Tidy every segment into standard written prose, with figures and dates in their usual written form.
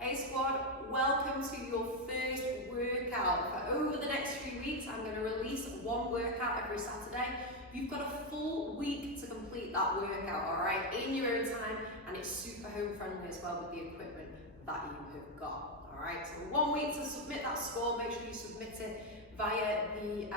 Hey squad, welcome to your first workout. For over the next few weeks, I'm going to release one workout every Saturday. You've got a full week to complete that workout, alright, in your own time, and it's super home friendly as well with the equipment that you have got. Alright, so 1 week to submit that score. Make sure you submit it via the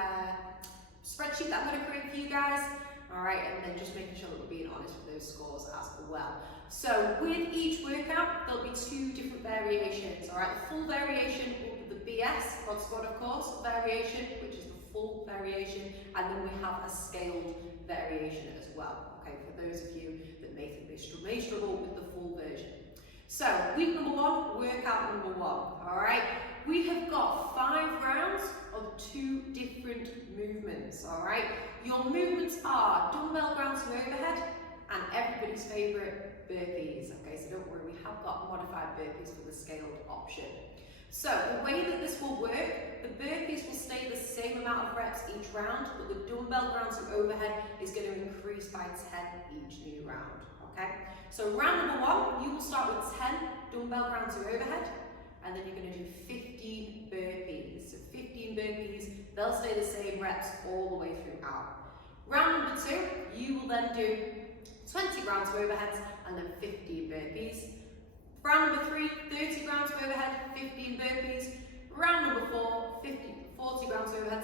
spreadsheet that I'm going to create for you guys. Alright, and then just making sure that we're being honest with those scores as well. So with each workout, there'll be 2 different variations. Alright, the full variation will be the BS, God Squad of course, variation, which is the full variation, and then we have a scaled variation as well. Okay, for those of you that may think they may struggle with the full version. So week number 1, workout number 1. Alright, we have got 5 rounds of 2 different movements. Alright, your movements are dumbbell ground to overhead and everybody's favourite burpees. Okay, so don't worry, we have got modified burpees for the scaled option. So the way that this will work, the burpees will stay the same amount of reps each round, but the dumbbell ground to overhead is going to increase by 10 each new round. Okay, so round number 1, you will start with 10 dumbbell ground to overhead, and then you're going to do 15 burpees. So 15 burpees, they'll stay the same reps all the way throughout. Round number 2, you will then do 20 ground to overheads and then 15 burpees. Round number 3, 30 ground to overhead, 15 burpees. Round number 4, 40 ground to overhead,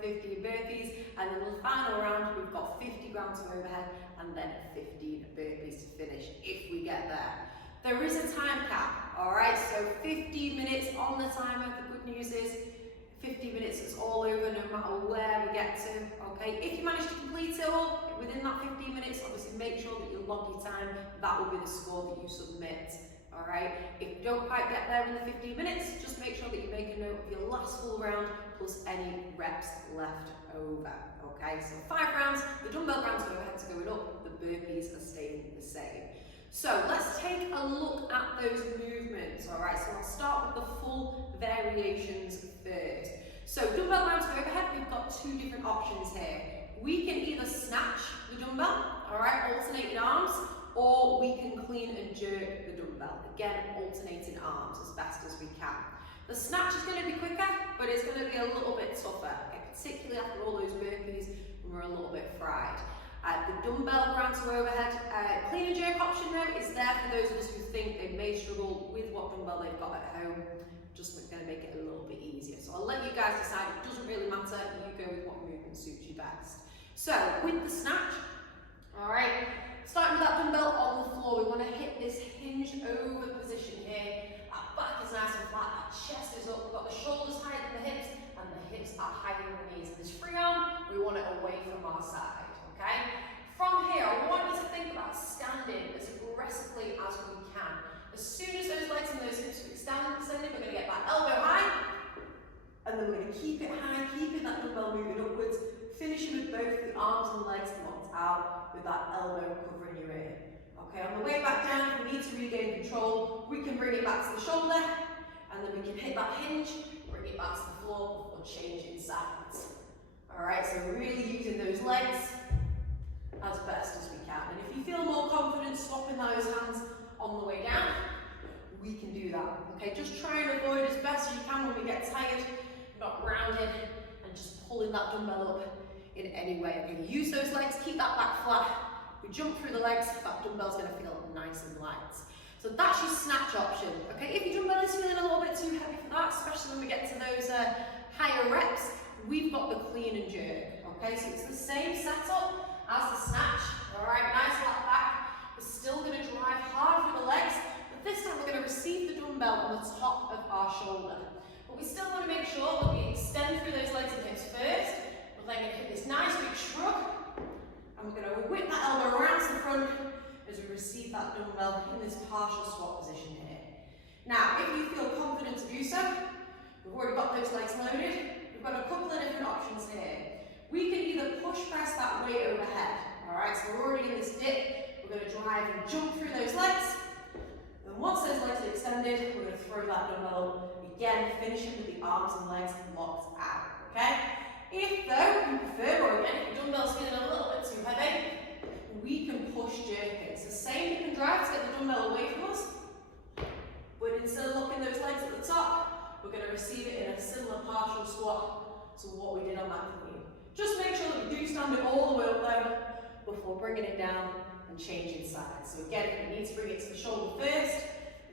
15 burpees. And then the final round, we've got 50 ground to overhead and then 15 burpees to finish if we get there. There is a time cap, alright? So 15 minutes on the timer. The good news is 50 minutes is all over no matter where we get to, okay? If you manage to complete it all within that 15 minutes, obviously make sure that you log your time. That will be the score that you submit, alright? If you don't quite get there in the 15 minutes, just make sure that you make a note of your last full round plus any reps left over, okay? So 5 rounds, the dumbbell ground to overheads are going up, the burpees are staying the same. So let's take a look at those movements, alright? So I'll start with the full variations first. So dumbbell ground to overhead, we've got 2 different options here. We can either snatch the dumbbell, alright, alternating arms, or we can clean and jerk the dumbbell. Again, alternating arms as best as we can. The snatch is going to be quicker, but it's going to be a little bit tougher, okay? Particularly after all those burpees when we're a little bit fried. The dumbbell ground to overhead clean and jerk option though is there for those of us who think they may struggle with what dumbbell they've got at home. Just going to make it a little bit easier. So I'll let you guys decide. It doesn't really matter. You go with what movement suits you best. So with the snatch, alright, starting with that dumbbell on the floor, we want to hit this hinge over position here. Our back is nice and flat, our chest is up, we've got the shoulders higher than the hips, and the hips are higher than the knees. And this free arm, we want it away from our side. Okay? From here, I want you to think about standing as aggressively as we can. As soon as those legs and those hips are extending, we're going to get that elbow high, and then we're going to keep it high, keeping that dumbbell moving upwards, finishing with both the arms and legs locked out with that elbow covering your ear. Okay, on the way back down, if we need to regain control, we can bring it back to the shoulder, and then we can hit that hinge, bring it back to the floor, or change it sides. Alright, so really using those legs as best as we can. And if you feel more confident swapping those hands on the way down, we can do that. Okay, just try and avoid as best as you can when we get tired, not rounded, and just pulling that dumbbell up in any way. Okay, use those legs, keep that back flat. We jump through the legs, that dumbbell's going to feel nice and light. So that's your snatch option. Okay, if your dumbbell is feeling a little bit too heavy for that, especially when we get to those higher reps, we've got the clean and jerk. Okay, so it's the same setup as the snatch, alright, nice flat back. We're still going to drive hard through the legs, but this time we're going to receive the dumbbell on the top of our shoulder. But we still want to make sure that we extend through those legs and hips first. We're then going to hit this nice big shrug, and we're going to whip that elbow around to the front as we receive that dumbbell in this partial squat position here. Now, if you feel confident to do so, we've already got those legs loaded, we've got a couple of different options here. We can either push press that weight overhead, alright, so we're already in this dip, we're going to drive and jump through those legs, and once those legs are extended, we're going to throw that dumbbell again, finishing with the arms and legs locked out, okay? If though you prefer, or again, if your dumbbell's feeling a little bit too heavy, we can push jerk it. It's the same you can drive to get the dumbbell away from us, but But instead of locking those legs at the top, we're going to receive it in a similar partial squat to what we did on that clean. Just make sure that we do stand it all the way up though, before bringing it down and changing sides. So again, if we need to bring it to the shoulder first,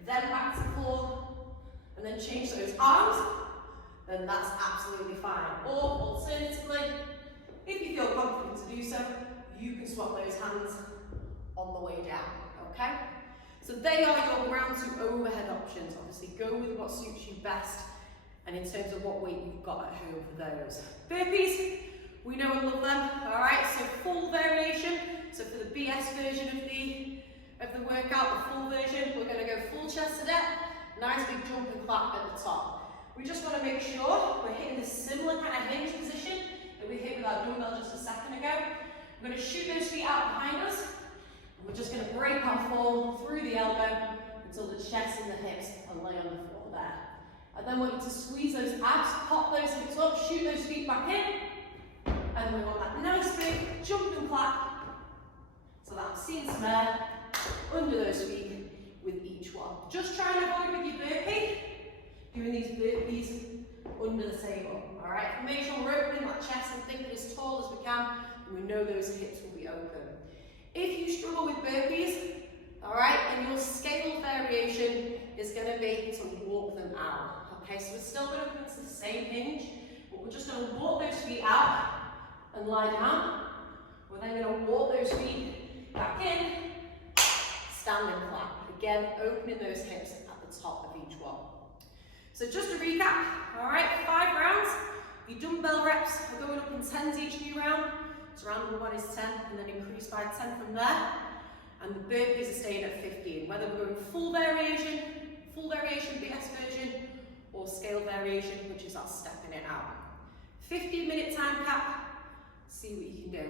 then back to the floor, and then change those arms, then that's absolutely fine. Or alternatively, if you feel confident to do so, you can swap those hands on the way down, okay? So they are your ground to overhead options. Obviously go with what suits you best, and in terms of what weight you've got at home for those. Burpees, we know and love them, all right? So full variation. So for the BS version of the workout, the full version, we're gonna go full chest to depth, nice big jump and clap at the top. We just wanna make sure we're hitting the similar kind of hinge position that we hit with our dumbbell just a second ago. We're gonna shoot those feet out behind us. And we're just gonna break our fall through the elbow until the chest and the hips are lay on the floor there. I then want you to squeeze those abs, pop those hips up, shoot those feet back in. And we want that nice big jump and clap. So that I'm seeing some air under those feet with each one. Just try and avoid with your burpee, doing these burpees under the table. All right, make sure we're opening that chest and think as tall as we can, and we know those hips will be open. If you struggle with burpees, all right, and your scale variation is going to be to walk them out. Okay, so we're still going to come into the same hinge, but we're just going to walk those feet out and lie down. We're then going to walk those feet back in, stand and clap. Again, opening those hips at the top of each one. So just to recap, all right, 5 rounds. Your dumbbell reps are going up in 10s each new round. So round number 1 is 10, and then increase by 10 from there. And the burpees are staying at 15. Whether we're going full variation BS version, or scale variation, which is us stepping it out. 15-minute time cap. See what you can do.